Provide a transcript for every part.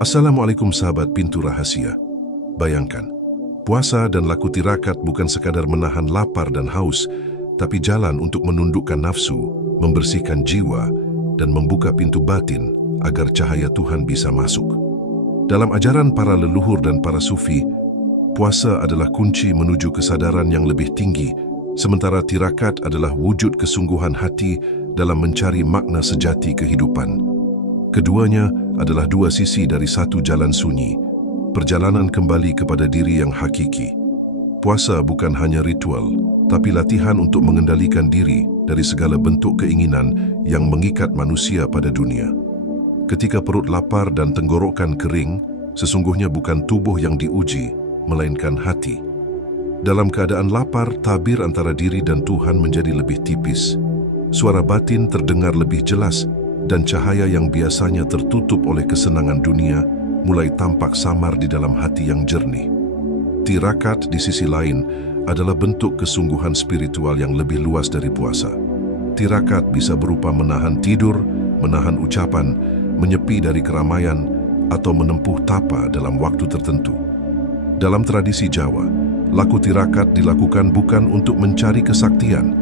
Assalamualaikum sahabat Pintu Rahasia. Bayangkan, puasa dan laku tirakat bukan sekadar menahan lapar dan haus, tapi jalan untuk menundukkan nafsu, membersihkan jiwa, dan membuka pintu batin agar cahaya Tuhan bisa masuk. Dalam ajaran para leluhur dan para sufi, puasa adalah kunci menuju kesadaran yang lebih tinggi, sementara tirakat adalah wujud kesungguhan hati dalam mencari makna sejati kehidupan. Keduanya adalah dua sisi dari satu jalan sunyi, perjalanan kembali kepada diri yang hakiki. Puasa bukan hanya ritual, tapi latihan untuk mengendalikan diri dari segala bentuk keinginan yang mengikat manusia pada dunia. Ketika perut lapar dan tenggorokan kering, sesungguhnya bukan tubuh yang diuji, melainkan hati. Dalam keadaan lapar, tabir antara diri dan Tuhan menjadi lebih tipis. Suara batin terdengar lebih jelas, dan cahaya yang biasanya tertutup oleh kesenangan dunia mulai tampak samar di dalam hati yang jernih. Tirakat di sisi lain adalah bentuk kesungguhan spiritual yang lebih luas dari puasa. Tirakat bisa berupa menahan tidur, menahan ucapan, menyepi dari keramaian, atau menempuh tapa dalam waktu tertentu. Dalam tradisi Jawa, laku tirakat dilakukan bukan untuk mencari kesaktian,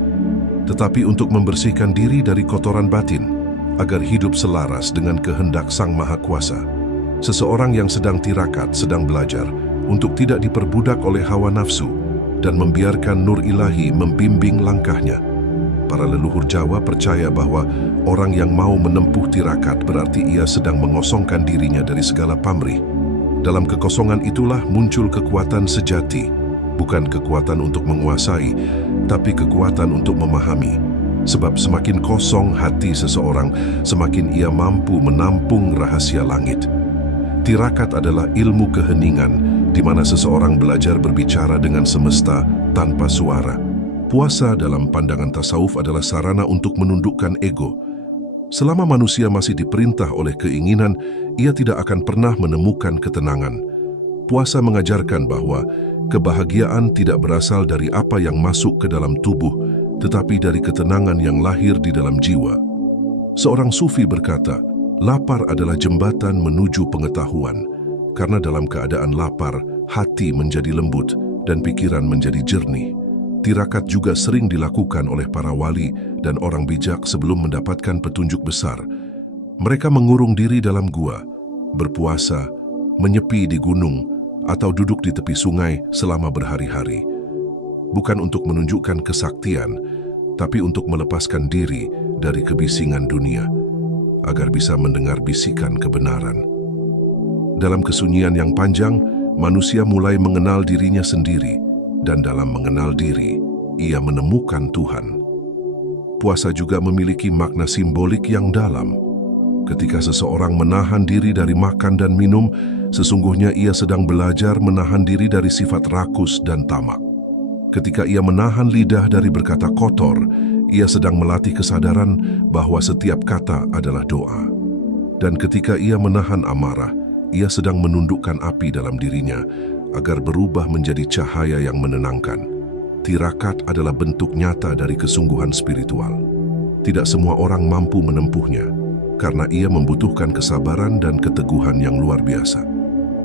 tetapi untuk membersihkan diri dari kotoran batin, agar hidup selaras dengan kehendak Sang Maha Kuasa. Seseorang yang sedang tirakat sedang belajar untuk tidak diperbudak oleh hawa nafsu dan membiarkan nur ilahi membimbing langkahnya. Para leluhur Jawa percaya bahwa orang yang mau menempuh tirakat berarti ia sedang mengosongkan dirinya dari segala pamrih. Dalam kekosongan itulah muncul kekuatan sejati, bukan kekuatan untuk menguasai, tapi kekuatan untuk memahami. Sebab semakin kosong hati seseorang, semakin ia mampu menampung rahasia langit. Tirakat adalah ilmu keheningan, di mana seseorang belajar berbicara dengan semesta tanpa suara. Puasa dalam pandangan tasawuf adalah sarana untuk menundukkan ego. Selama manusia masih diperintah oleh keinginan, ia tidak akan pernah menemukan ketenangan. Puasa mengajarkan bahwa kebahagiaan tidak berasal dari apa yang masuk ke dalam tubuh, tetapi dari ketenangan yang lahir di dalam jiwa. Seorang sufi berkata, lapar adalah jembatan menuju pengetahuan, karena dalam keadaan lapar, hati menjadi lembut dan pikiran menjadi jernih. Tirakat juga sering dilakukan oleh para wali dan orang bijak sebelum mendapatkan petunjuk besar. Mereka mengurung diri dalam gua, berpuasa, menyepi di gunung, atau duduk di tepi sungai selama berhari-hari. Bukan untuk menunjukkan kesaktian, tapi untuk melepaskan diri dari kebisingan dunia, agar bisa mendengar bisikan kebenaran. Dalam kesunyian yang panjang, manusia mulai mengenal dirinya sendiri, dan dalam mengenal diri, ia menemukan Tuhan. Puasa juga memiliki makna simbolik yang dalam. Ketika seseorang menahan diri dari makan dan minum, sesungguhnya ia sedang belajar menahan diri dari sifat rakus dan tamak. Ketika ia menahan lidah dari berkata kotor, ia sedang melatih kesadaran bahwa setiap kata adalah doa. Dan ketika ia menahan amarah, ia sedang menundukkan api dalam dirinya agar berubah menjadi cahaya yang menenangkan. Tirakat adalah bentuk nyata dari kesungguhan spiritual. Tidak semua orang mampu menempuhnya, karena ia membutuhkan kesabaran dan keteguhan yang luar biasa.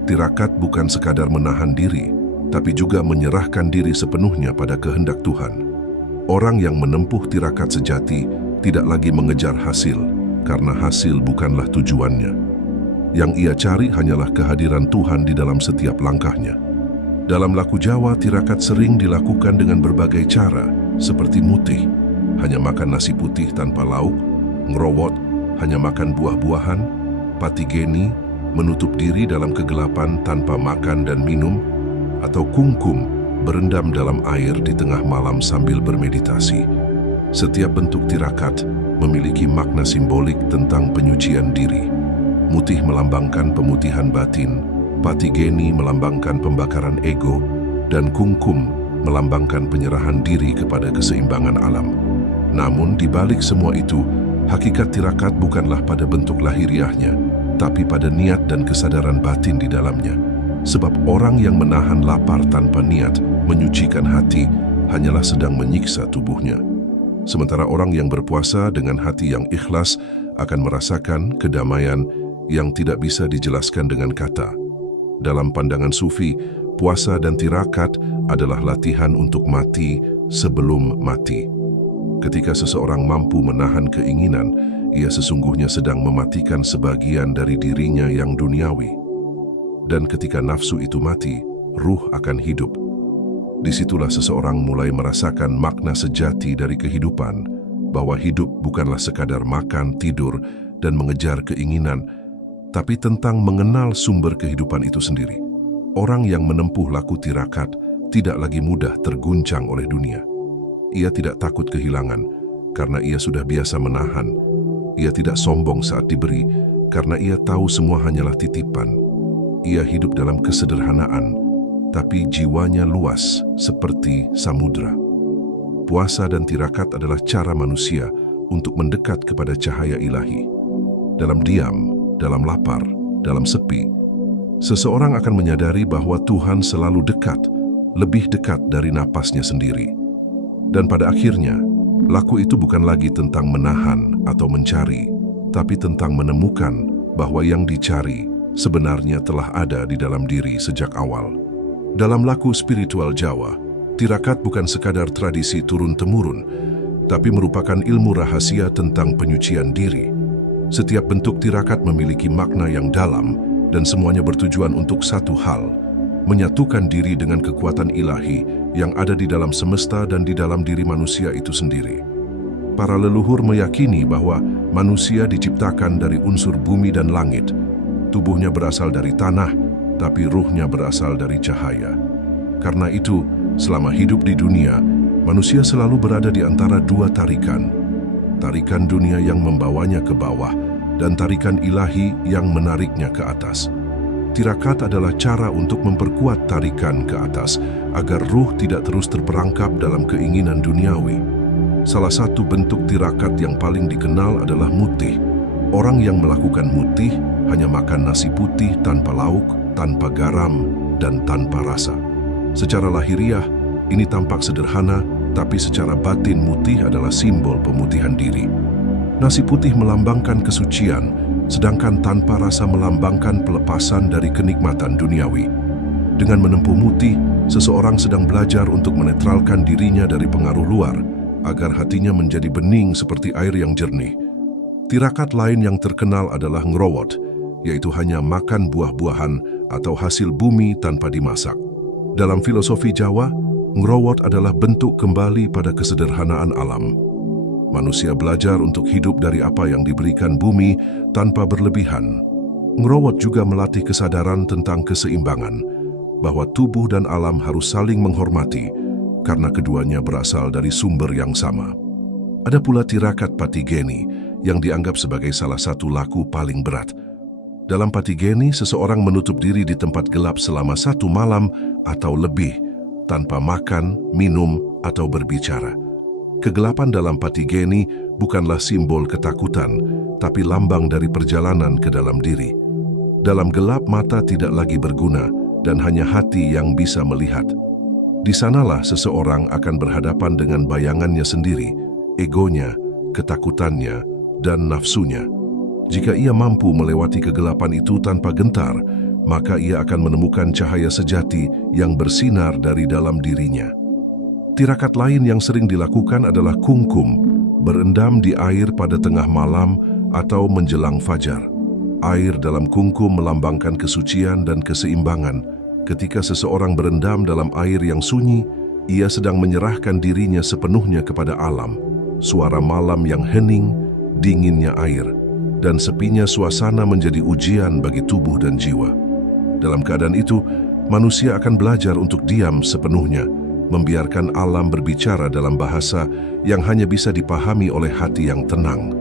Tirakat bukan sekadar menahan diri, tapi juga menyerahkan diri sepenuhnya pada kehendak Tuhan. Orang yang menempuh tirakat sejati tidak lagi mengejar hasil, karena hasil bukanlah tujuannya. Yang ia cari hanyalah kehadiran Tuhan di dalam setiap langkahnya. Dalam laku Jawa, tirakat sering dilakukan dengan berbagai cara, seperti mutih, hanya makan nasi putih tanpa lauk, ngerowot, hanya makan buah-buahan, patigeni, menutup diri dalam kegelapan tanpa makan dan minum, atau kungkum, berendam dalam air di tengah malam sambil bermeditasi. Setiap bentuk tirakat memiliki makna simbolik tentang penyucian diri. Mutih melambangkan pemutihan batin, patigeni melambangkan pembakaran ego, dan kungkum melambangkan penyerahan diri kepada keseimbangan alam. Namun di balik semua itu, hakikat tirakat bukanlah pada bentuk lahiriahnya, tapi pada niat dan kesadaran batin di dalamnya. Sebab orang yang menahan lapar tanpa niat, menyucikan hati, hanyalah sedang menyiksa tubuhnya. Sementara orang yang berpuasa dengan hati yang ikhlas akan merasakan kedamaian yang tidak bisa dijelaskan dengan kata. Dalam pandangan Sufi, puasa dan tirakat adalah latihan untuk mati sebelum mati. Ketika seseorang mampu menahan keinginan, ia sesungguhnya sedang mematikan sebagian dari dirinya yang duniawi. Dan ketika nafsu itu mati, ruh akan hidup. Disitulah seseorang mulai merasakan makna sejati dari kehidupan, bahwa hidup bukanlah sekadar makan, tidur, dan mengejar keinginan, tapi tentang mengenal sumber kehidupan itu sendiri. Orang yang menempuh laku tirakat tidak lagi mudah terguncang oleh dunia. Ia tidak takut kehilangan, karena ia sudah biasa menahan. Ia tidak sombong saat diberi, karena ia tahu semua hanyalah titipan. Ia hidup dalam kesederhanaan, tapi jiwanya luas seperti samudra. Puasa dan tirakat adalah cara manusia untuk mendekat kepada cahaya ilahi. Dalam diam, dalam lapar, dalam sepi, seseorang akan menyadari bahwa Tuhan selalu dekat, lebih dekat dari napasnya sendiri. Dan pada akhirnya, laku itu bukan lagi tentang menahan atau mencari, tapi tentang menemukan bahwa yang dicari sebenarnya telah ada di dalam diri sejak awal. Dalam laku spiritual Jawa, tirakat bukan sekadar tradisi turun-temurun, tapi merupakan ilmu rahasia tentang penyucian diri. Setiap bentuk tirakat memiliki makna yang dalam dan semuanya bertujuan untuk satu hal, menyatukan diri dengan kekuatan ilahi yang ada di dalam semesta dan di dalam diri manusia itu sendiri. Para leluhur meyakini bahwa manusia diciptakan dari unsur bumi dan langit. Tubuhnya berasal dari tanah, tapi ruhnya berasal dari cahaya. Karena itu, selama hidup di dunia, manusia selalu berada di antara dua tarikan. Tarikan dunia yang membawanya ke bawah, dan tarikan ilahi yang menariknya ke atas. Tirakat adalah cara untuk memperkuat tarikan ke atas, agar ruh tidak terus terperangkap dalam keinginan duniawi. Salah satu bentuk tirakat yang paling dikenal adalah mutih. Orang yang melakukan mutih hanya makan nasi putih tanpa lauk, tanpa garam, dan tanpa rasa. Secara lahiriah, ini tampak sederhana, tapi secara batin mutih adalah simbol pemutihan diri. Nasi putih melambangkan kesucian, sedangkan tanpa rasa melambangkan pelepasan dari kenikmatan duniawi. Dengan menempuh mutih, seseorang sedang belajar untuk menetralkan dirinya dari pengaruh luar, agar hatinya menjadi bening seperti air yang jernih. Tirakat lain yang terkenal adalah ngrowot, yaitu hanya makan buah-buahan atau hasil bumi tanpa dimasak. Dalam filosofi Jawa, ngrowot adalah bentuk kembali pada kesederhanaan alam. Manusia belajar untuk hidup dari apa yang diberikan bumi tanpa berlebihan. Ngrowot juga melatih kesadaran tentang keseimbangan, bahwa tubuh dan alam harus saling menghormati, karena keduanya berasal dari sumber yang sama. Ada pula tirakat patigeni, yang dianggap sebagai salah satu laku paling berat. Dalam patigeni, seseorang menutup diri di tempat gelap selama 1 malam atau lebih, tanpa makan, minum, atau berbicara. Kegelapan dalam patigeni bukanlah simbol ketakutan, tapi lambang dari perjalanan ke dalam diri. Dalam gelap, mata tidak lagi berguna, dan hanya hati yang bisa melihat. Di sanalah seseorang akan berhadapan dengan bayangannya sendiri, egonya, ketakutannya, dan nafsunya. Jika ia mampu melewati kegelapan itu tanpa gentar, maka ia akan menemukan cahaya sejati yang bersinar dari dalam dirinya. Tirakat lain yang sering dilakukan adalah kungkum, berendam di air pada tengah malam atau menjelang fajar. Air dalam kungkum melambangkan kesucian dan keseimbangan. Ketika seseorang berendam dalam air yang sunyi, ia sedang menyerahkan dirinya sepenuhnya kepada alam. Suara malam yang hening, dinginnya air, dan sepinya suasana menjadi ujian bagi tubuh dan jiwa. Dalam keadaan itu, manusia akan belajar untuk diam sepenuhnya, membiarkan alam berbicara dalam bahasa yang hanya bisa dipahami oleh hati yang tenang.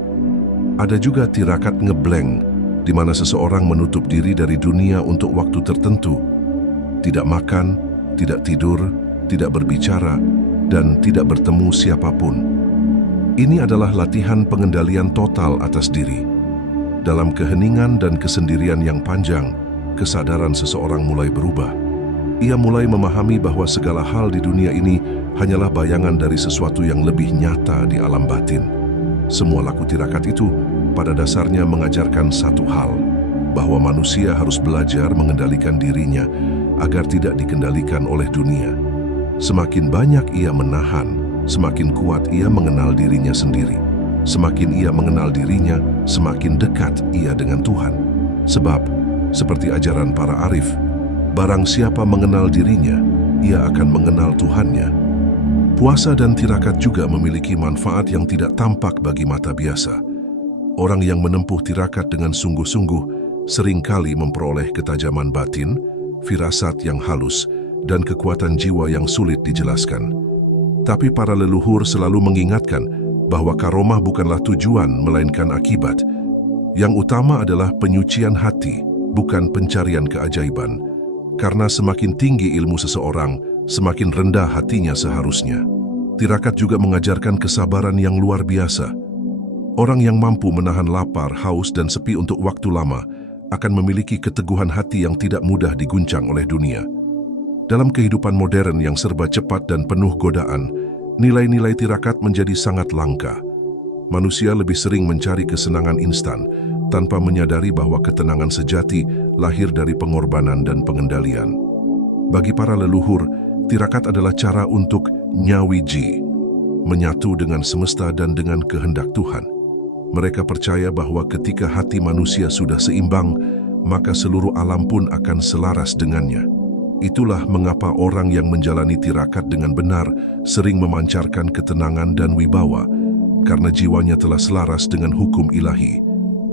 Ada juga tirakat ngeblank, di mana seseorang menutup diri dari dunia untuk waktu tertentu. Tidak makan, tidak tidur, tidak berbicara, dan tidak bertemu siapapun. Ini adalah latihan pengendalian total atas diri. Dalam keheningan dan kesendirian yang panjang, kesadaran seseorang mulai berubah. Ia mulai memahami bahwa segala hal di dunia ini hanyalah bayangan dari sesuatu yang lebih nyata di alam batin. Semua laku tirakat itu pada dasarnya mengajarkan satu hal, bahwa manusia harus belajar mengendalikan dirinya agar tidak dikendalikan oleh dunia. Semakin banyak ia menahan, semakin kuat ia mengenal dirinya sendiri. Semakin ia mengenal dirinya, semakin dekat ia dengan Tuhan. Sebab, seperti ajaran para arif, barang siapa mengenal dirinya, ia akan mengenal Tuhannya. Puasa dan tirakat juga memiliki manfaat yang tidak tampak bagi mata biasa. Orang yang menempuh tirakat dengan sungguh-sungguh seringkali memperoleh ketajaman batin, firasat yang halus, dan kekuatan jiwa yang sulit dijelaskan. Tapi para leluhur selalu mengingatkan bahwa karomah bukanlah tujuan melainkan akibat. Yang utama adalah penyucian hati, bukan pencarian keajaiban. Karena semakin tinggi ilmu seseorang, semakin rendah hatinya seharusnya. Tirakat juga mengajarkan kesabaran yang luar biasa. Orang yang mampu menahan lapar, haus, dan sepi untuk waktu lama akan memiliki keteguhan hati yang tidak mudah diguncang oleh dunia. Dalam kehidupan modern yang serba cepat dan penuh godaan, nilai-nilai tirakat menjadi sangat langka. Manusia lebih sering mencari kesenangan instan tanpa menyadari bahwa ketenangan sejati lahir dari pengorbanan dan pengendalian. Bagi para leluhur, tirakat adalah cara untuk nyawiji, menyatu dengan semesta dan dengan kehendak Tuhan. Mereka percaya bahwa ketika hati manusia sudah seimbang, maka seluruh alam pun akan selaras dengannya. Itulah mengapa orang yang menjalani tirakat dengan benar sering memancarkan ketenangan dan wibawa, karena jiwanya telah selaras dengan hukum ilahi.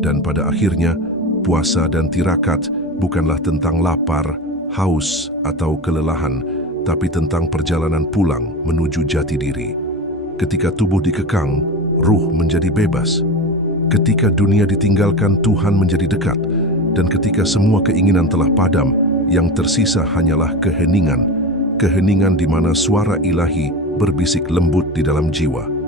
Dan pada akhirnya, puasa dan tirakat bukanlah tentang lapar, haus, atau kelelahan, tapi tentang perjalanan pulang menuju jati diri. Ketika tubuh dikekang, ruh menjadi bebas. Ketika dunia ditinggalkan, Tuhan menjadi dekat. Dan ketika semua keinginan telah padam, yang tersisa hanyalah keheningan. Keheningan di mana suara ilahi berbisik lembut di dalam jiwa.